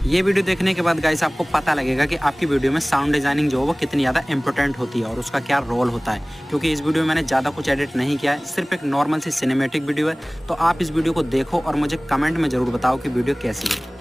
ये वीडियो देखने के बाद गाइस आपको पता लगेगा कि आपकी वीडियो में साउंड डिजाइनिंग जो है वो कितनी ज़्यादा इंपॉर्टेंट होती है और उसका क्या रोल होता है, क्योंकि इस वीडियो में मैंने ज़्यादा कुछ एडिट नहीं किया है, सिर्फ एक नॉर्मल सी सिनेमैटिक वीडियो है। तो आप इस वीडियो को देखो और मुझे कमेंट में ज़रूर बताओ कि वीडियो कैसी है।